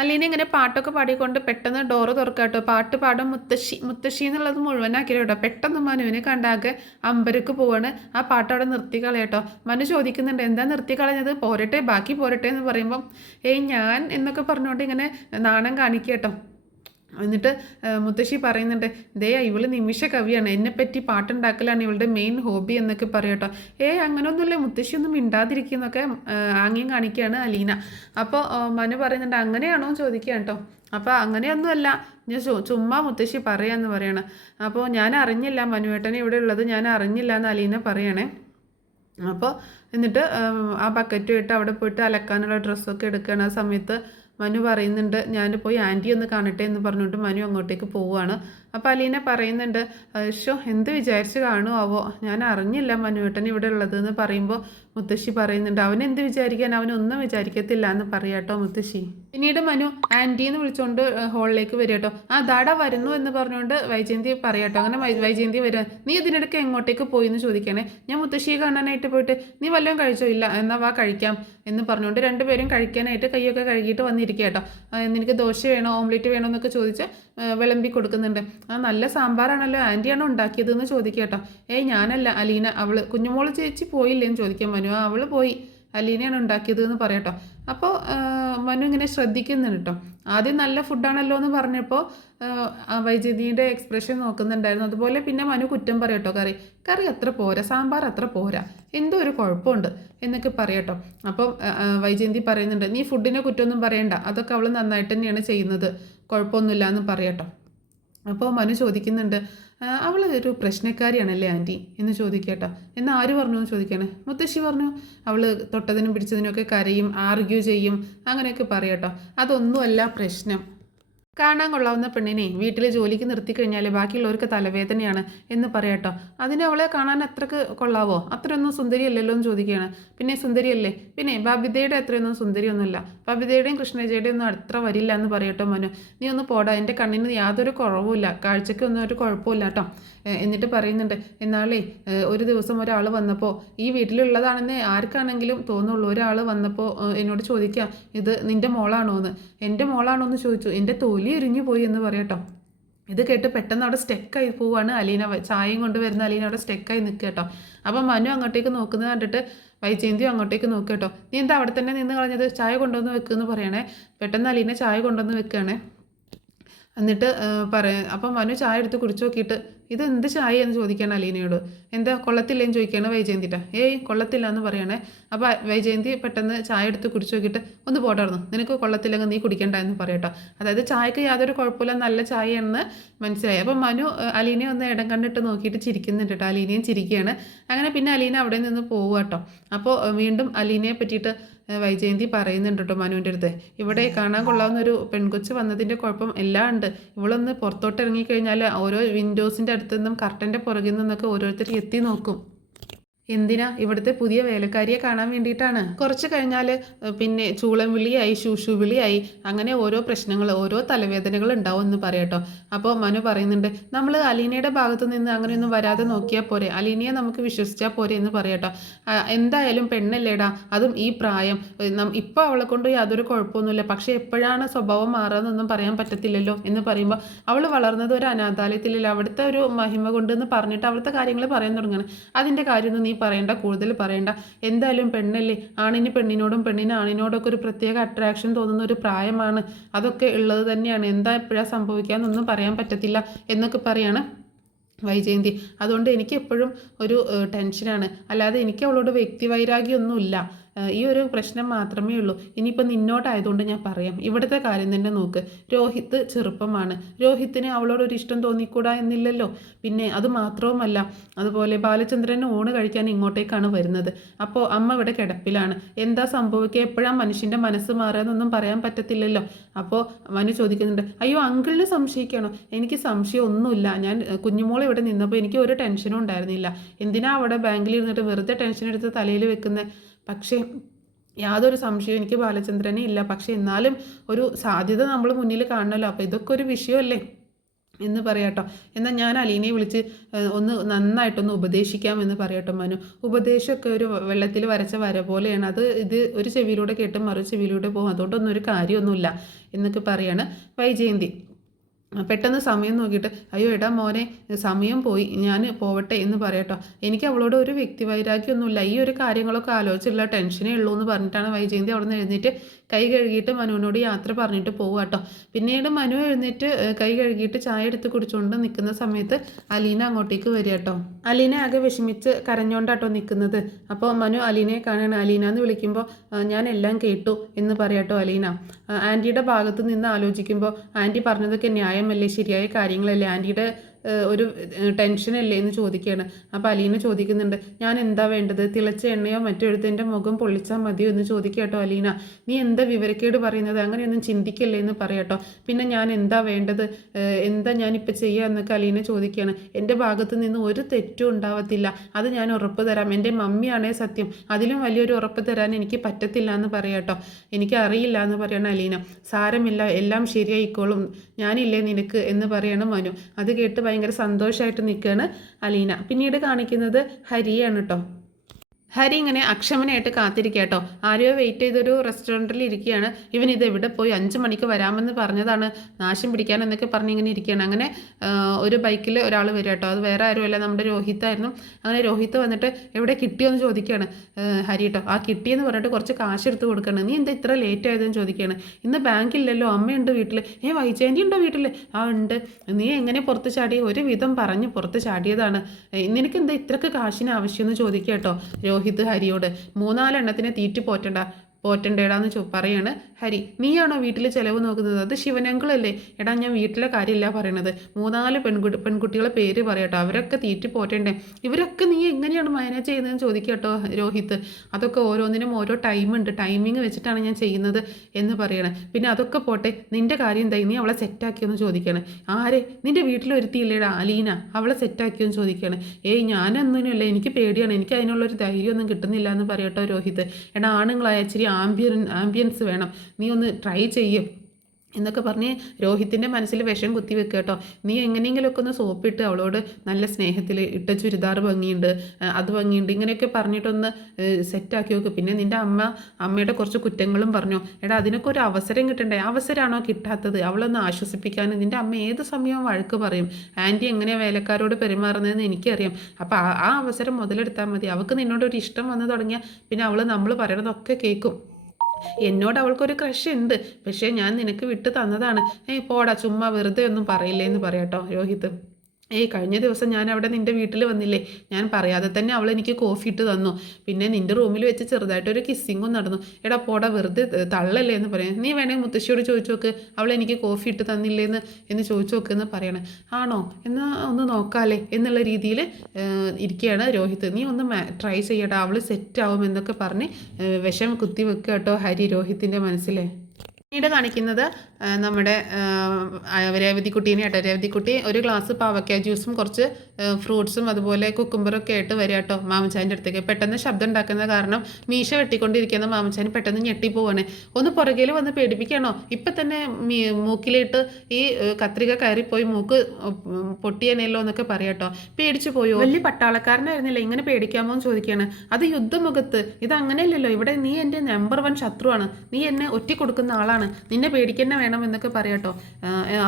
അലീന ഇങ്ങനെ പാട്ടൊക്കെ പാടിക്കൊണ്ട് പെട്ടെന്ന് ഡോറ് തുറക്കാട്ടോ. പാട്ട് പാടും മുത്തശ്ശി മുത്തശ്ശി എന്നുള്ളത് മുഴുവനാക്കില്ല കേട്ടോ. പെട്ടെന്ന് മനുവിനെ കണ്ടാകെ അമ്പരക്ക് പോവാണ്. ആ പാട്ട് അവിടെ നിർത്തി കളയട്ടോ. മനു ചോദിക്കുന്നുണ്ട് എന്താ നിർത്തി കളഞ്ഞത്, പോരട്ടെ ബാക്കി പോരട്ടെ എന്ന് പറയുമ്പം ഏയ് ഞാൻ എന്നൊക്കെ പറഞ്ഞുകൊണ്ട് ഇങ്ങനെ നാണം കാണിക്കട്ടോ. എന്നിട്ട് മുത്തശ്ശി പറയുന്നുണ്ട്, ദേ ഇവള് നിമിഷ കവിയാണ്, എന്നെപ്പറ്റി പാട്ടുണ്ടാക്കലാണ് ഇവളുടെ മെയിൻ ഹോബി എന്നൊക്കെ പറയട്ടോ. അങ്ങനെയൊന്നുമില്ല മുത്തശ്ശി ഒന്നും മിണ്ടാതിരിക്കുന്നൊക്കെ ആംഗ്യം കാണിക്കുകയാണ് അലീന. അപ്പോൾ മനു പറയുന്നുണ്ട് അങ്ങനെയാണോ എന്ന് ചോദിക്കുകയാണ് കേട്ടോ. അപ്പോൾ അങ്ങനെയൊന്നുമല്ല, ഞാൻ ചുമ്മാ മുത്തശ്ശി പറയാമെന്ന് പറയണം. അപ്പോൾ ഞാൻ അറിഞ്ഞില്ല മനുവേട്ടനെ ഇവിടെ ഉള്ളത്, ഞാൻ അറിഞ്ഞില്ല എന്ന് അലീന പറയണേ. അപ്പോൾ എന്നിട്ട് ആ ബക്കറ്റും ഇട്ട് അവിടെ പോയിട്ട് അലക്കാനുള്ള ഡ്രസ്സൊക്കെ എടുക്കുകയാണ്. ആ സമയത്ത് മനു പറയുന്നുണ്ട് ഞാൻ പോയി ആൻറ്റി ഒന്ന് കാണട്ടെ എന്ന് പറഞ്ഞുകൊണ്ട് മനു അങ്ങോട്ടേക്ക് പോവുകയാണ്. അപ്പോൾ അലീന പറയുന്നുണ്ട് എന്ത് വിചാരിച്ച് കാണുമാവോ, ഞാൻ അറിഞ്ഞില്ല മനുവേട്ടൻ ഇവിടെ ഉള്ളതെന്ന് പറയുമ്പോൾ മുത്തശ്ശി പറയുന്നുണ്ട് അവൻ എന്ത് വിചാരിക്കാൻ, അവനൊന്നും വിചാരിക്കത്തില്ല എന്ന് പറയാട്ടോ മുത്തശ്ശി. പിന്നീട് മനു ആൻറ്റീന്ന് വിളിച്ചുകൊണ്ട് ഹോളിലേക്ക് വരിക കേട്ടോ. ആ ദാടാ വരുന്നു എന്ന് പറഞ്ഞുകൊണ്ട് വൈജയന്തി പറയാട്ടോ. അങ്ങനെ വൈജയന്തി വരിക, നീ ഇതിനിടയ്ക്ക് എങ്ങോട്ടേക്ക് പോയി എന്ന് ചോദിക്കണേ. ഞാൻ മുത്തശ്ശിയെ കാണാനായിട്ട് പോയിട്ട്, നീ വല്ലതും കഴിച്ചോ, ഇല്ല എന്നാൽ വാ കഴിക്കാം എന്ന് പറഞ്ഞുകൊണ്ട് രണ്ടുപേരും കഴിക്കാനായിട്ട് കൈയൊക്കെ കഴുകിയിട്ട് വന്നിരിക്കുക കേട്ടോ. നിനക്ക് ദോശ വേണോ ഓംലെറ്റ് വേണോ എന്നൊക്കെ ചോദിച്ച് വിളമ്പി കൊടുക്കുന്നുണ്ട്. നല്ല സാമ്പാറാണല്ലോ, ആൻറ്റിയാണോ ഉണ്ടാക്കിയതെന്ന് ചോദിക്കുക കേട്ടോ. ഞാനല്ല അലീന, അവൾ കുഞ്ഞുമോള് ചേച്ചി പോയില്ലേന്ന് ചോദിക്കാം മനു. അവൾ പോയി, അലീനയാണ് ഉണ്ടാക്കിയത് എന്ന് പറയട്ടോ. അപ്പോൾ മനു ഇങ്ങനെ ശ്രദ്ധിക്കുന്നുണ്ട് കേട്ടോ. ആദ്യം നല്ല ഫുഡാണല്ലോ എന്ന് പറഞ്ഞപ്പോൾ വൈജയന്തിയുടെ എക്സ്പ്രഷൻ നോക്കുന്നുണ്ടായിരുന്നു. അതുപോലെ പിന്നെ മനു കുറ്റം പറയട്ടോ, കറി അത്ര പോരാ, സാമ്പാർ അത്ര പോരാ, എന്തോ ഒരു കുഴപ്പമുണ്ട് എന്നൊക്കെ പറയട്ടോ. അപ്പം വൈജയന്തി പറയുന്നുണ്ട് നീ ഫുഡിനെ കുറ്റമൊന്നും പറയണ്ട, അതൊക്കെ അവൾ നന്നായിട്ട് തന്നെയാണ് ചെയ്യുന്നത്, കുഴപ്പമൊന്നുമില്ല എന്ന് പറയട്ടോ. അപ്പോൾ മനു ചോദിക്കുന്നുണ്ട് അവൾ ഒരു പ്രശ്നക്കാരിയാണല്ലേ ആൻറ്റി എന്ന് ചോദിക്കട്ടോ. എന്നാൽ ആര് പറഞ്ഞു എന്ന് ചോദിക്കണേ. മുത്തശ്ശി പറഞ്ഞു അവൾ തൊട്ടതിനും പിടിച്ചതിനും ഒക്കെ കരയും, ആർഗ്യൂ ചെയ്യും, അങ്ങനെയൊക്കെ പറയട്ടോ. അതൊന്നുമല്ല പ്രശ്നം. കാണാൻ കൊള്ളാവുന്ന പെണ്ണിനെ വീട്ടിൽ ജോലിക്ക് നിർത്തിക്കഴിഞ്ഞാൽ ബാക്കിയുള്ളവർക്ക് തലവേദനയാണ് എന്ന് പറയട്ടോ. അതിന് അവളെ കാണാൻ അത്രക്ക് കൊള്ളാവോ, അത്രയൊന്നും സുന്ദരിയല്ലല്ലോ എന്ന് ചോദിക്കുകയാണ്. പിന്നെ സുന്ദരിയല്ലേ, പിന്നെ ബബിതയുടെ അത്രയൊന്നും സുന്ദരിയൊന്നുമില്ല, ബബിതയുടെയും കൃഷ്ണജയുടെയും ഒന്നും അത്ര വരില്ല എന്ന് പറയട്ടോ മനു. നീ ഒന്ന് പോടാ, എൻ്റെ കണ്ണിന് യാതൊരു കുറവുമില്ല, കാഴ്ചയ്ക്കൊന്നും ഒരു കുഴപ്പമില്ല കേട്ടോ. എന്നിട്ട് പറയുന്നുണ്ട് എന്നാളേ ഒരു ദിവസം ഒരാൾ വന്നപ്പോൾ, ഈ വീട്ടിലുള്ളതാണെന്ന് ആർക്കാണെങ്കിലും തോന്നുള്ളൂ, ഒരാൾ വന്നപ്പോൾ എന്നോട് ചോദിക്കുക ഇത് നിൻ്റെ മോളാണോ എന്ന്. എൻ്റെ മോളാണോ എന്ന് ചോദിച്ചു, എൻ്റെ തൊലി എരിഞ്ഞു പോയി എന്ന് പറയട്ടോ. ഇത് കേട്ട് പെട്ടെന്ന് അവിടെ സ്റ്റെക്കായി പോവാണ് അലീന. ചായയും കൊണ്ട് വരുന്ന അലീന അവിടെ സ്റ്റെക്കായി നിൽക്കുക കേട്ടോ. അപ്പം മനു അങ്ങോട്ടേക്ക് നോക്കുന്നത് കണ്ടിട്ട് വൈജയന്തിയും അങ്ങോട്ടേക്ക് നോക്കുക കേട്ടോ. നീ എന്താ അവിടെ തന്നെ നിന്ന് കളഞ്ഞത്, ചായ കൊണ്ടുവന്ന് വെക്കുമെന്ന് പറയണേ. പെട്ടെന്ന് അലീന ചായ കൊണ്ടുവന്ന് വെക്കുകയാണേ. എന്നിട്ട് അപ്പം മനു ചായ എടുത്ത് കുടിച്ചു നോക്കിയിട്ട് ഇത് എന്ത് ചായ എന്ന് ചോദിക്കുകയാണ് അലീനയോട്. എന്താ കൊള്ളത്തില്ലേന്ന് ചോദിക്കുകയാണ് വൈജയന്തിട്ട. കൊള്ളത്തില്ല എന്ന് പറയണേ. അപ്പോൾ വൈജയന്തി പെട്ടെന്ന് ചായ എടുത്ത് കുടിച്ചു നോക്കിയിട്ട് ഒന്ന് പോടായിരുന്നു, നിനക്ക് കൊള്ളത്തില്ലെങ്കിൽ നീ കുടിക്കണ്ട എന്ന് പറയട്ടോ. അതായത് ചായക്ക് യാതൊരു കുഴപ്പമില്ല, നല്ല ചായയാണെന്ന് മനസ്സിലായി. അപ്പം മനു അലീനയെ ഒന്ന് ഇടം കണ്ടിട്ട് നോക്കിയിട്ട് ചിരിക്കുന്നുണ്ട് കേട്ടോ. അലീനയും ചിരിക്കുകയാണ്. അങ്ങനെ പിന്നെ അലീന അവിടെ നിന്ന് പോവുക കേട്ടോ. അപ്പോൾ വീണ്ടും അലീനയെ പറ്റിയിട്ട് വൈജയന്തി പറയുന്നുണ്ട് കേട്ടോ മനുവിൻ്റെ അടുത്ത്. ഇവിടെ കാണാൻ കൊള്ളാവുന്ന ഒരു പെൺകൊച്ച് വന്നതിൻ്റെ കുഴപ്പം എല്ലാം ഉണ്ട്. ഇവളൊന്ന് പുറത്തോട്ട് ഇറങ്ങിക്കഴിഞ്ഞാൽ ഓരോ വിൻഡോസിൻ്റെ അടുത്തു നിന്നും കർട്ടൻ്റെ പുറകിൽ നിന്നൊക്കെ ഓരോരുത്തർ എത്തി നോക്കും. എന്തിനാ, ഇവിടുത്തെ പുതിയ വേലക്കാരിയെ കാണാൻ വേണ്ടിയിട്ടാണ്. കുറച്ച് കഴിഞ്ഞാൽ പിന്നെ ചൂളം വിളിയായി, ശൂഷു വിളിയായി, അങ്ങനെ ഓരോ പ്രശ്നങ്ങൾ, ഓരോ തലവേദനകൾ ഉണ്ടാവും എന്ന് പറയട്ടോ. അപ്പോൾ മനു പറയുന്നുണ്ട് നമ്മൾ അലീനയുടെ ഭാഗത്ത് നിന്ന് അങ്ങനെയൊന്നും വരാതെ നോക്കിയാൽ പോരെ, അലീനയെ നമുക്ക് വിശ്വസിച്ചാൽ പോരെ എന്ന് പറയട്ടോ. എന്തായാലും പെണ്ണല്ലേടാ, അതും ഈ പ്രായം, ഇപ്പോൾ അവളെ കൊണ്ട് യാതൊരു കുഴപ്പമൊന്നുമില്ല, പക്ഷേ എപ്പോഴാണ് സ്വഭാവം മാറുകയെന്നൊന്നും പറയാൻ പറ്റത്തില്ലല്ലോ എന്ന് പറയുമ്പോൾ അവൾ വളർന്നത് ഒരു അനാഥാലയത്തിലല്ല, അവിടുത്തെ ഒരു മഹിമ കൊണ്ടെന്ന് പറഞ്ഞിട്ട് അവിടുത്തെ കാര്യങ്ങൾ പറയാൻ തുടങ്ങണം. അതിൻ്റെ കാര്യമൊന്നും നീ പറയണ്ട, കൂടുതൽ പറയണ്ട, എന്തായാലും പെണ്ണല്ലേ, ആണിന് പെണ്ണിനോടും പെണ്ണിന് ആണിനോടൊക്കെ ഒരു പ്രത്യേക അട്രാക്ഷൻ തോന്നുന്ന ഒരു പ്രായമാണ്, അതൊക്കെ ഉള്ളത് തന്നെയാണ്, എന്താ എപ്പോഴാണ് സംഭവിക്കാമെന്നൊന്നും പറയാൻ പറ്റത്തില്ല എന്നൊക്കെ പറയാണ് വൈജയന്തി. അതുകൊണ്ട് എനിക്ക് എപ്പോഴും ഒരു ടെൻഷനാണ്, അല്ലാതെ എനിക്ക് അവളോട് വ്യക്തിവൈരാഗ്യമൊന്നുമില്ല, ഈ ഒരു പ്രശ്നം മാത്രമേ ഉള്ളൂ. ഇനിയിപ്പോൾ നിന്നോട്ടായതുകൊണ്ട് ഞാൻ പറയാം, ഇവിടുത്തെ കാര്യം തന്നെ നോക്ക്. രോഹിത്ത് ചെറുപ്പമാണ്, രോഹിത്തിന് അവളോടൊരു ഇഷ്ടം തോന്നിക്കൂടാ എന്നില്ലല്ലോ. പിന്നെ അത് മാത്രവുമല്ല, അതുപോലെ ബാലചന്ദ്രന് ഊണ് കഴിക്കാൻ ഇങ്ങോട്ടേക്കാണ് വരുന്നത്. അപ്പോൾ അമ്മ ഇവിടെ കിടപ്പിലാണ്, എന്താ സംഭവിക്കുക, എപ്പോഴാണ് മനുഷ്യൻ്റെ മനസ്സ് മാറുകയെന്നൊന്നും പറയാൻ പറ്റത്തില്ലല്ലോ. അപ്പോൾ മനു ചോദിക്കുന്നുണ്ട് അയ്യോ അങ്കിളിനെ സംശയിക്കണോ, എനിക്ക് സംശയമൊന്നുമില്ല, ഞാൻ കുഞ്ഞുമോൾ ഇവിടെ നിന്നപ്പോൾ എനിക്ക് ഒരു ടെൻഷനും ഉണ്ടായിരുന്നില്ല, എന്തിനാ അവിടെ ബാങ്കിൽ ഇരുന്നിട്ട് വെറുതെ ടെൻഷൻ എടുത്ത് തലയിൽ വെക്കുന്നത്. പക്ഷേ യാതൊരു സംശയവും എനിക്ക് ബാലചന്ദ്രനെ ഇല്ല, പക്ഷേ എന്നാലും ഒരു സാധ്യത നമ്മൾ മുന്നിൽ കാണണമല്ലോ, അപ്പോൾ ഇതൊക്കെ ഒരു വിഷയമല്ലേ എന്ന് പറയാട്ടോ. എന്നാൽ ഞാൻ അലീനയെ വിളിച്ച് ഒന്ന് നന്നായിട്ടൊന്ന് ഉപദേശിക്കാമെന്ന് പറയാട്ടോ മനു. ഉപദേശമൊക്കെ ഒരു വെള്ളത്തിൽ വരച്ച വര പോലെയാണ്. ഇത് ഒരു ചെവിയിലൂടെ കേട്ട് മറു ചെവിയിലൂടെ പോകും. അതുകൊണ്ടൊന്നും ഒരു കാര്യമൊന്നുമില്ല എന്നൊക്കെ പറയാണ് വൈജയന്തി. പെട്ടെന്ന് സമയം നോക്കിയിട്ട് അയ്യോ എടാ മോനെ സമയം പോയി ഞാൻ പോവട്ടെ എന്ന് പറയട്ടോ. എനിക്ക് അവളോട് ഒരു വ്യക്തിവൈരാഗ്യമൊന്നുമില്ല, ഈ ഒരു കാര്യങ്ങളൊക്കെ ആലോചിച്ചുള്ള ടെൻഷനേ ഉള്ളൂ എന്ന് പറഞ്ഞിട്ടാണ് വൈജയന്തി അവിടെ നിന്ന് എഴുന്നേറ്റ് കൈ കഴുകിയിട്ട് മനുവിനോട് യാത്ര പറഞ്ഞിട്ട് പോവാട്ടോ. പിന്നീട് മനു എഴുന്നേറ്റ് കൈ കഴുകിയിട്ട് ചായ എടുത്ത് കുടിച്ചുകൊണ്ട് നിൽക്കുന്ന സമയത്ത് അലീന അങ്ങോട്ടേക്ക് വരിക കേട്ടോ. അലീന ആകെ വിഷമിച്ച് കരഞ്ഞോണ്ടാട്ടോ നിൽക്കുന്നത്. അപ്പോൾ മനു അലീനയെ കാണാണ്. അലീന എന്ന് വിളിക്കുമ്പോൾ ഞാൻ എല്ലാം കേട്ടു എന്ന് പറയാട്ടോ അലീന. ആൻറ്റിയുടെ ഭാഗത്ത് നിന്ന് ആലോചിക്കുമ്പോൾ ആൻറ്റി പറഞ്ഞതൊക്കെ ന്യായമല്ലേ, ശരിയായ കാര്യങ്ങളല്ലേ, ആൻറ്റിയുടെ ഒരു ടെൻഷനല്ലേ എന്ന് ചോദിക്കുകയാണ്. അപ്പോൾ അലീന ചോദിക്കുന്നുണ്ട് ഞാൻ എന്താ വേണ്ടത്, തിളച്ച എണ്ണയോ മറ്റോ എടുത്ത് എൻ്റെ മുഖം പൊള്ളിച്ചാൽ മതിയോ എന്ന് ചോദിക്കട്ടോ അലീന. നീ എന്താ വിവരക്കേട് പറയുന്നത്, അങ്ങനെയൊന്നും ചിന്തിക്കല്ലേ എന്ന് പറയട്ടോ. പിന്നെ ഞാൻ എന്താ വേണ്ടത്, എന്താ ഞാനിപ്പോൾ ചെയ്യുക എന്നൊക്കെ അലീന ചോദിക്കുകയാണ്. എൻ്റെ ഭാഗത്ത് നിന്ന് ഒരു തെറ്റും ഉണ്ടാവത്തില്ല, അത് ഞാൻ ഉറപ്പ് തരാം. എൻ്റെ മമ്മിയാണേ സത്യം, അതിലും വലിയൊരു ഉറപ്പ് തരാൻ എനിക്ക് പറ്റത്തില്ല എന്ന് പറയാട്ടോ. എനിക്ക് അറിയില്ല എന്ന് പറയണം അലീന. സാരമില്ല, എല്ലാം ശരിയായിക്കോളും, ഞാനില്ലേ നിനക്ക് എന്ന് പറയണം മനു. അത് കേട്ട് ഭയങ്കര സന്തോഷമായിട്ട് നിൽക്കുകയാണ് അലീന. പിന്നീട് കാണിക്കുന്നത് ഹരിയാണ് കേട്ടോ. ഹരി ഇങ്ങനെ അക്ഷമനായിട്ട് കാത്തിരിക്കട്ടോ. ആരെയോ വെയിറ്റ് ചെയ്തൊരു റെസ്റ്റോറൻറ്റിൽ ഇരിക്കുകയാണ്. ഇവൻ ഇത് എവിടെ പോയി, 5 മണിക്ക് വരാമെന്ന് പറഞ്ഞതാണ്, നാശം പിടിക്കാൻ എന്നൊക്കെ പറഞ്ഞ് ഇങ്ങനെ ഇരിക്കുകയാണ്. അങ്ങനെ ഒരു ബൈക്കിൽ ഒരാൾ വരിക കേട്ടോ. അത് വേറെ ആരുമല്ല, നമ്മുടെ രോഹിത്തായിരുന്നു. അങ്ങനെ രോഹിത്ത് വന്നിട്ട് എവിടെ കിട്ടിയോന്ന് ചോദിക്കുകയാണ് ഹരി കേട്ടോ. ആ കിട്ടിയെന്ന് പറഞ്ഞിട്ട് കുറച്ച് കാശ് എടുത്ത് കൊടുക്കുകയാണ്. നീ എന്താ ഇത്ര ലേറ്റ് ആയതെന്ന് ചോദിക്കുകയാണ്. ഇന്ന് ബാങ്കില്ലല്ലോ, അമ്മയുണ്ട് വീട്ടിൽ. വൈജയന്തി ഉണ്ടോ വീട്ടിൽ? ആ ഉണ്ട്. നീ എങ്ങനെ പുറത്ത് ചാടി? ഒരു വിധം പറഞ്ഞ് പുറത്ത് ചാടിയതാണ്. നിനക്ക് എന്താ ഇത്രക്ക് കാശിന് ആവശ്യമെന്ന് ചോദിക്കുക കേട്ടോ രോഹിത് ഹരിയോട്. 3-4 എണ്ണത്തിനെ തീറ്റി പോറ്റണ്ടേടാന്ന് പറയാണ് ഹരി. നീയാണോ വീട്ടിൽ ചിലവ് നോക്കുന്നത്? അത് ശിവനങ്കിളല്ലേ? എടാ ഞാൻ വീട്ടിലെ കാര്യമില്ല പറയണത്, 3-4 പെൺകുട്ടികളെ പേര് പറയട്ടോ, അവരൊക്കെ തീറ്റി പോറ്റണ്ടേ, ഇവരൊക്കെ നീ എങ്ങനെയാണ് മാനേജ് ചെയ്യുന്നതെന്ന് ചോദിക്കട്ടോ രോഹിത്ത്. അതൊക്കെ ഓരോന്നിനും ഓരോ ടൈമുണ്ട്, ടൈമിങ് വെച്ചിട്ടാണ് ഞാൻ ചെയ്യുന്നത് എന്ന് പറയണം. പിന്നെ അതൊക്കെ പോട്ടെ, നിൻ്റെ കാര്യം എന്തായി, നീ അവളെ സെറ്റാക്കിയെന്ന് ചോദിക്കുകയാണ്. ആരെ? നിൻ്റെ വീട്ടിലൊരുത്തിയില്ലേടാ അലീന, അവളെ സെറ്റാക്കിയെന്ന് ചോദിക്കുകയാണ്. ഞാനൊന്നിനുമില്ല, എനിക്ക് പേടിയാണ്, എനിക്ക് അതിനുള്ളൊരു ധൈര്യമൊന്നും കിട്ടുന്നില്ല എന്ന് പറയട്ടോ രോഹിത്ത്. എടാ ആണുങ്ങളായ ഇച്ചിരി ആംബിയൻസ് വേണം, നീ ഒന്ന് ട്രൈ ചെയ്യും എന്നൊക്കെ പറഞ്ഞ് രോഹിത്തിൻ്റെ മനസ്സിൽ വിഷം കുത്തി വെക്കുക കേട്ടോ. നീ എങ്ങനെയെങ്കിലുമൊക്കെ ഒന്ന് സോപ്പിട്ട് അവളോട് നല്ല സ്നേഹത്തിൽ ഇട്ട ചുരിദാർ ഭംഗിയുണ്ട്, അത് ഭംഗിയുണ്ട്, ഇങ്ങനെയൊക്കെ പറഞ്ഞിട്ടൊന്ന് സെറ്റാക്കി വെക്കുക. പിന്നെ നിൻ്റെ അമ്മയുടെ കുറച്ച് കുറ്റങ്ങളും പറഞ്ഞു. എടാ അതിനൊക്കെ ഒരു അവസരം കിട്ടണ്ടേ? അവസരമാണോ കിട്ടാത്തത്? അവളൊന്ന് ആശ്വസിപ്പിക്കാൻ നിൻ്റെ അമ്മ ഏത് സമയവും വഴക്ക് പറയും. ആൻറ്റി എങ്ങനെയാണ് വേലക്കാരോട് പെരുമാറുന്നതെന്ന് എനിക്കറിയാം. അപ്പോൾ ആ അവസരം മുതലെടുത്താൽ മതി. അവൾക്ക് നിന്നോടൊരു ഇഷ്ടം വന്നു തുടങ്ങിയാൽ പിന്നെ അവൾ നമ്മൾ പറയണതൊക്കെ കേൾക്കും. എന്നോട് അവൾക്കൊരു ക്രഷ് ഉണ്ട്, പക്ഷേ ഞാൻ നിനക്ക് വിട്ട് തന്നതാണ്. പോടാ, ചുമ്മാ വെറുതെ ഒന്നും പറയില്ലേ എന്ന് പറയാട്ടോ രോഹിത്ത്. കഴിഞ്ഞ ദിവസം ഞാൻ അവിടെ നിൻ്റെ വീട്ടിൽ വന്നില്ലേ, ഞാൻ പറയാതെ തന്നെ അവൾ എനിക്ക് കോഫി ഇട്ട് തന്നു. പിന്നെ നിൻ്റെ റൂമിൽ വെച്ച് ചെറുതായിട്ടൊരു കിസ്സിങ്ങും നടന്നു. എടാ പോടാ, വെറുതെ തള്ളല്ലേ എന്ന് പറയാം. നീ വേണേൽ മുത്തശ്ശിയോട് ചോദിച്ചു നോക്ക്, അവൾ എനിക്ക് കോഫി ഇട്ട് തന്നില്ലേന്ന് ചോദിച്ചു നോക്ക് പറയണം. ആണോ, എന്നാൽ ഒന്ന് നോക്കാമല്ലേ എന്നുള്ള രീതിയിൽ ഇരിക്കുകയാണ് രോഹിത്ത്. നീ ഒന്ന് ട്രൈ ചെയ്യടാ, അവൾ സെറ്റാവും എന്നൊക്കെ പറഞ്ഞ് വിഷം കുത്തി വെക്കുക കേട്ടോ ഹരി രോഹിത്തിൻ്റെ മനസ്സിലെ. പിന്നീട് കാണിക്കുന്നത് നമ്മുടെ രേവതിക്കുട്ടീനെ കേട്ടോ. രേവതിക്കുട്ടി ഒരു ഗ്ലാസ് പാവയ്ക്ക ജ്യൂസും കുറച്ച് ഫ്രൂട്ട്സും അതുപോലെ കുക്കുംബറൊക്കെ ആയിട്ട് വരിക കേട്ടോ മാമച്ചാൻ്റെ അടുത്തേക്ക്. പെട്ടെന്ന് ശബ്ദം ഉണ്ടാക്കുന്ന കാരണം മീശ വെട്ടിക്കൊണ്ടിരിക്കുന്ന മാമച്ചാൻ പെട്ടെന്ന് ഞെട്ടിപ്പോവാണ്. ഒന്ന് പുറകിൽ വന്ന് പേടിപ്പിക്കണോ? ഇപ്പം തന്നെ മൂക്കിലിട്ട് ഈ കത്രിക കയറിപ്പോയി മൂക്ക് പൊട്ടിയനല്ലോ എന്നൊക്കെ പറയാട്ടോ. പേടിച്ചു പോയോ? വലിയ പട്ടാളക്കാരനായിരുന്നില്ല, ഇങ്ങനെ പേടിക്കാമോ എന്ന് ചോദിക്കുകയാണ്. അത് യുദ്ധമുഖത്ത്, ഇത് അങ്ങനെയല്ലല്ലോ, ഇവിടെ നീ എൻ്റെ നമ്പർ 1 ശത്രുവാണ്, നീ എന്നെ ഒറ്റ കൊടുക്കുന്ന ആളാണ്, നിന്നെ പേടിക്കന്നെ വേണം എന്നൊക്കെ പറയാട്ടോ.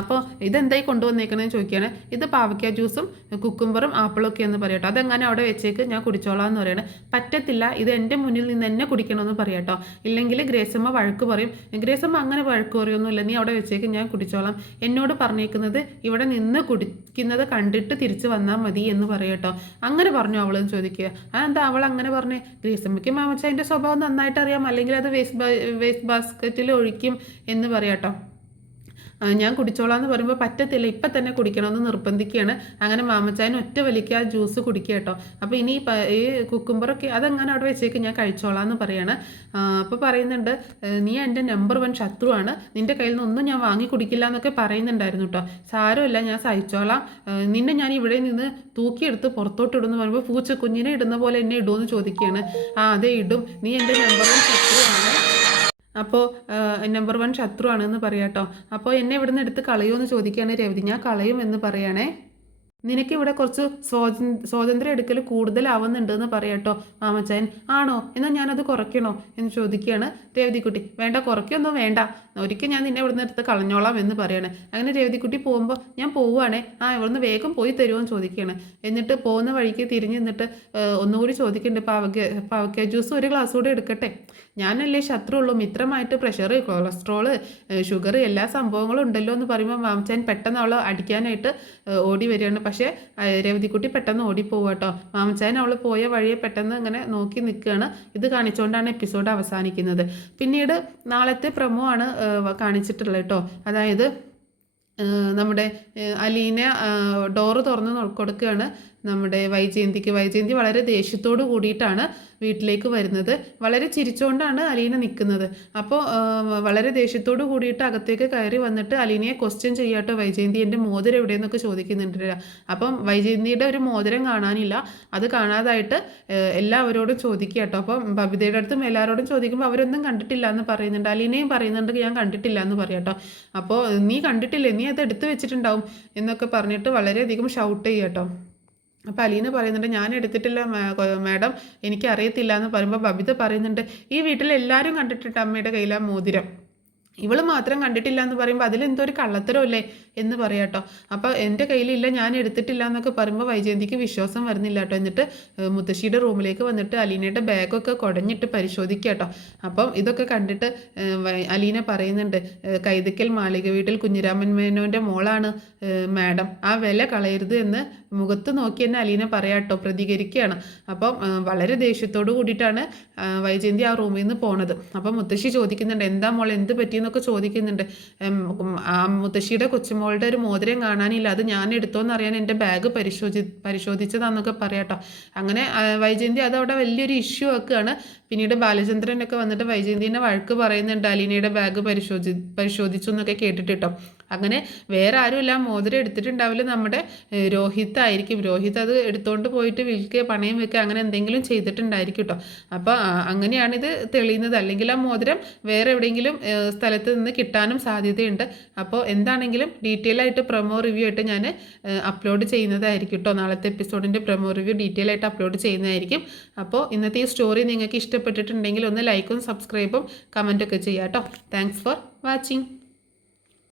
അപ്പോൾ ഇതെന്തായി കൊണ്ടുവന്നേക്കണമെന്ന് ചോദിക്കുകയാണ്. ഇത് പാവയ്ക്ക ജ്യൂസും കുക്കുംബറും ആപ്പിളൊക്കെ എന്ന് പറയട്ടോ. അതെങ്ങനെ അവിടെ വെച്ചേക്ക്, ഞാൻ കുടിച്ചോളാം എന്ന് പറയണേ. പറ്റത്തില്ല, ഇത് എൻ്റെ മുന്നിൽ നിന്ന് എന്നെ കുടിക്കണമെന്ന് പറയാട്ടോ, ഇല്ലെങ്കിൽ ഗ്രേസമ്മ വഴക്ക് പറയും. ഗ്രേസമ്മ അങ്ങനെ വഴക്ക് പറയൊന്നുമില്ല, നീ അവിടെ വെച്ചേക്ക്, ഞാൻ കുടിച്ചോളാം. എന്നോട് പറഞ്ഞേക്കുന്നത് ഇവിടെ നിന്ന് കുടിക്കുന്നത് കണ്ടിട്ട് തിരിച്ച് വന്നാൽ മതി എന്ന് പറയട്ടോ. അങ്ങനെ പറഞ്ഞു അവളെന്ന് ചോദിക്കുക. അതെന്താ അവൾ അങ്ങനെ പറഞ്ഞേ? ഗ്രേസമ്മയ്ക്ക് മാമച്ച അതിൻ്റെ സ്വഭാവം നന്നായിട്ട് അറിയാം, അല്ലെങ്കിൽ അത് വേസ്റ്റ് ബാസ്ക്കറ്റിൽ ഒഴിക്കും എന്ന് പറയാട്ടോ. ഞാൻ കുടിച്ചോളാം എന്ന് പറയുമ്പോൾ പറ്റത്തില്ല, ഇപ്പം തന്നെ കുടിക്കണമെന്ന് നിർബന്ധിക്കുകയാണ്. അങ്ങനെ മാമച്ചായൻ ഒറ്റ വലിക്ക് ആ ജ്യൂസ് കുടിക്കുക കേട്ടോ. അപ്പോൾ ഇനി ഈ കുക്കുംബറൊക്കെ അതങ്ങനെ അവിടെ വെച്ചേക്ക്, ഞാൻ കഴിച്ചോളാം എന്ന് പറയാണ്. അപ്പോൾ പറയുന്നുണ്ട്, നീ എൻ്റെ നമ്പർ 1 ശത്രുവാണ്, നിൻ്റെ കയ്യിൽ നിന്നൊന്നും ഞാൻ വാങ്ങി കുടിക്കില്ല എന്നൊക്കെ പറയുന്നുണ്ടായിരുന്നു കേട്ടോ. സാരമില്ല, ഞാൻ സഹിച്ചോളാം, നിന്നെ ഞാൻ ഇവിടെ നിന്ന് തൂക്കിയെടുത്ത് പുറത്തോട്ടിടുമെന്ന് പറയുമ്പോൾ പൂച്ചക്കുഞ്ഞിനെ ഇടുന്ന പോലെ എന്നെ ഇടുമെന്ന് ചോദിക്കുകയാണ്. അതെ ഇടും, നീ എൻ്റെ നമ്പർ 1 ശത്രുവാണ്. അപ്പോൾ നമ്പർ 1 ശത്രുവാണെന്ന് പറയാം കേട്ടോ. അപ്പോൾ എന്നെ ഇവിടുന്ന് എടുത്ത് കളയുമെന്ന് ചോദിക്കുകയാണ് രേവതി. ഞാൻ കളയും എന്ന് പറയണേ. നിനക്കിവിടെ കുറച്ച് സ്വാതന്ത്ര്യം എടുക്കൽ കൂടുതലാവുന്നുണ്ട് എന്ന് പറയാട്ടോ മാമച്ചായൻ. ആണോ? എന്നാൽ ഞാനത് കുറയ്ക്കണോ എന്ന് ചോദിക്കുകയാണ് രേവതിക്കുട്ടി. വേണ്ട, കുറയ്ക്കൊന്നും വേണ്ട, ഒരിക്കൽ ഞാൻ നിന്നെ ഇവിടുന്ന് എടുത്ത് കളഞ്ഞോളാം എന്ന് പറയാണ്. അങ്ങനെ രേവതിക്കുട്ടി പോകുമ്പോൾ ഞാൻ പോവുകയാണേ, ഇവിടുന്ന് വേഗം പോയി തരുമോ എന്ന് ചോദിക്കുകയാണ്. എന്നിട്ട് പോകുന്ന വഴിക്ക് തിരിഞ്ഞ് നിന്നിട്ട് ഒന്നുകൂടി ചോദിക്കുന്നുണ്ട്, പാവയ്ക്ക ജ്യൂസ് ഒരു ഗ്ലാസ് കൂടി എടുക്കട്ടെ? ഞാനല്ലേ ശത്രുള്ളൂ, മിത്രമായിട്ട് പ്രഷർ, കൊളസ്ട്രോള്, ഷുഗർ എല്ലാ സംഭവങ്ങളും ഉണ്ടല്ലോ എന്ന് പറയുമ്പോൾ മാമച്ചായൻ പെട്ടെന്ന് അവൾ അടിക്കാനായിട്ട് ഓടി വരികയാണ്. പക്ഷേ രേവതിക്കുട്ടി പെട്ടെന്ന് ഓടിപ്പോവുക കേട്ടോ. മാമച്ചായൻ അവൾ പോയ വഴിയെ പെട്ടെന്ന് ഇങ്ങനെ നോക്കി നിൽക്കുകയാണ്. ഇത് കാണിച്ചുകൊണ്ടാണ് എപ്പിസോഡ് അവസാനിക്കുന്നത്. പിന്നീട് നാളത്തെ പ്രമോ ആണ് കാണിച്ചിട്ടുള്ളത് കേട്ടോ. അതായത് നമ്മുടെ അലീന ഡോറ് തുറന്ന് കൊടുക്കുകയാണ് നമ്മുടെ വൈജയന്തി വളരെ ദേഷ്യത്തോട് കൂടിയിട്ടാണ് വീട്ടിലേക്ക് വരുന്നത്. വളരെ ചിരിച്ചുകൊണ്ടാണ് അലീന നിൽക്കുന്നത്. അപ്പോൾ വളരെ ദേഷ്യത്തോട് കൂടിയിട്ട് അകത്തേക്ക് കയറി വന്നിട്ട് അലീനയെ ക്വസ്റ്റ്യൻ ചെയ്യാട്ടോ വൈജയന്തി, എൻ്റെ മോതിരം എവിടെയെന്നൊക്കെ ചോദിക്കുന്നുണ്ട്. അപ്പം വൈജയന്തിയുടെ ഒരു മോതിരം കാണാനില്ല. അത് കാണാതായിട്ട് എല്ലാവരോടും ചോദിക്കുക കേട്ടോ. അപ്പം ബബിതയുടെ അടുത്തും എല്ലാവരോടും ചോദിക്കുമ്പോൾ അവരൊന്നും കണ്ടിട്ടില്ല എന്ന് പറയുന്നുണ്ട്. അലീനയും പറയുന്നുണ്ട് ഞാൻ കണ്ടിട്ടില്ല എന്ന് പറയാം കേട്ടോ. അപ്പോൾ നീ കണ്ടിട്ടില്ലേ, നീ അത് എടുത്തു വെച്ചിട്ടുണ്ടാവും എന്നൊക്കെ പറഞ്ഞിട്ട് വളരെയധികം ഷൗട്ട് ചെയ്യുക കേട്ടോ. അപ്പോൾ അലീന പറയുന്നുണ്ട് ഞാൻ എടുത്തിട്ടില്ല മാഡം, എനിക്കറിയത്തില്ല എന്ന് പറയുമ്പോൾ ബബിത പറയുന്നുണ്ട് ഈ വീട്ടിൽ എല്ലാവരും കണ്ടിട്ടുണ്ട് അമ്മയുടെ കയ്യിലാ മോതിരം, ഇവൾ മാത്രം കണ്ടിട്ടില്ല എന്ന് പറയുമ്പോൾ അതിലെന്തോ ഒരു കള്ളത്തരമല്ലേ എന്ന് പറയാം കേട്ടോ. അപ്പോൾ എൻ്റെ കയ്യിലില്ല, ഞാൻ എടുത്തിട്ടില്ല എന്നൊക്കെ പറയുമ്പോൾ വൈജയന്തിക്ക് വിശ്വാസം വരുന്നില്ല കേട്ടോ. എന്നിട്ട് മുത്തശ്ശിയുടെ റൂമിലേക്ക് വന്നിട്ട് അലീനയുടെ ബാഗൊക്കെ കുടഞ്ഞിട്ട് പരിശോധിക്കുക കേട്ടോ. അപ്പം ഇതൊക്കെ കണ്ടിട്ട് അലീന പറയുന്നുണ്ട്, കൈതക്കൽ മാളിക വീട്ടിൽ കുഞ്ഞിരാമൻ മേനോൻ്റെ മോളാണ് മാഡം, ആ വില കളയരുത് എന്ന് മുഖത്ത് നോക്കി തന്നെ അലീന പറയാം കേട്ടോ, പ്രതികരിക്കുകയാണ്. അപ്പം വളരെ ദേഷ്യത്തോട് കൂടിയിട്ടാണ് വൈജയന്തി ആ റൂമിൽ നിന്ന് പോണത്. അപ്പം മുത്തശ്ശി ചോദിക്കുന്നുണ്ട് എന്താ മോൾ എന്ത് പറ്റിയെന്നൊക്കെ ചോദിക്കുന്നുണ്ട്. മുത്തശ്ശിയുടെ കൊച്ചുമോളുടെ ഒരു മോതിരം കാണാനില്ല, അത് ഞാൻ എടുത്തോന്ന് അറിയാൻ എൻ്റെ ബാഗ് പരിശോധിച്ചതാന്നൊക്കെ പറയാട്ടോ. അങ്ങനെ വൈജയന്തി അതവിടെ വലിയൊരു ഇഷ്യൂ ആക്കുകയാണ്. പിന്നീട് ബാലചന്ദ്രനൊക്കെ വന്നിട്ട് വൈജയന്തിനെ വഴക്ക് പറയുന്നുണ്ട്, അലീനയുടെ ബാഗ് പരിശോധിച്ചു എന്നൊക്കെ കേട്ടിട്ടോ. അങ്ങനെ വേറെ ആരുമില്ല, മോതിരം എടുത്തിട്ടുണ്ടാവില്ല, നമ്മുടെ രോഹിത് ആയിരിക്കും. രോഹിത് അത് എടുത്തുകൊണ്ട് പോയിട്ട് വിൽക്കുക, പണയം വെക്കുക, അങ്ങനെ എന്തെങ്കിലും ചെയ്തിട്ടുണ്ടായിരിക്കും കേട്ടോ. അപ്പോൾ അങ്ങനെയാണിത് തെളിയുന്നത്. അല്ലെങ്കിൽ ആ മോതിരം വേറെ എവിടെയെങ്കിലും സ്ഥലത്ത് നിന്ന് കിട്ടാനും സാധ്യതയുണ്ട്. അപ്പോൾ എന്താണെങ്കിലും ഡീറ്റെയിൽ ആയിട്ട് പ്രൊമോ റിവ്യൂ ആയിട്ട് ഞാൻ അപ്ലോഡ് ചെയ്യുന്നതായിരിക്കും കേട്ടോ. നാളത്തെ എപ്പിസോഡിൻ്റെ പ്രൊമോ റിവ്യൂ ഡീറ്റെയിൽ ആയിട്ട് അപ്ലോഡ് ചെയ്യുന്നതായിരിക്കും. അപ്പോൾ ഇന്നത്തെ ഈ സ്റ്റോറി നിങ്ങൾക്ക് ഇഷ്ടപ്പെട്ടിട്ടുണ്ടെങ്കിൽ ഒന്ന് ലൈക്കും സബ്സ്ക്രൈബും കമൻറ്റൊക്കെ ചെയ്യാം കേട്ടോ. Thanks for watching.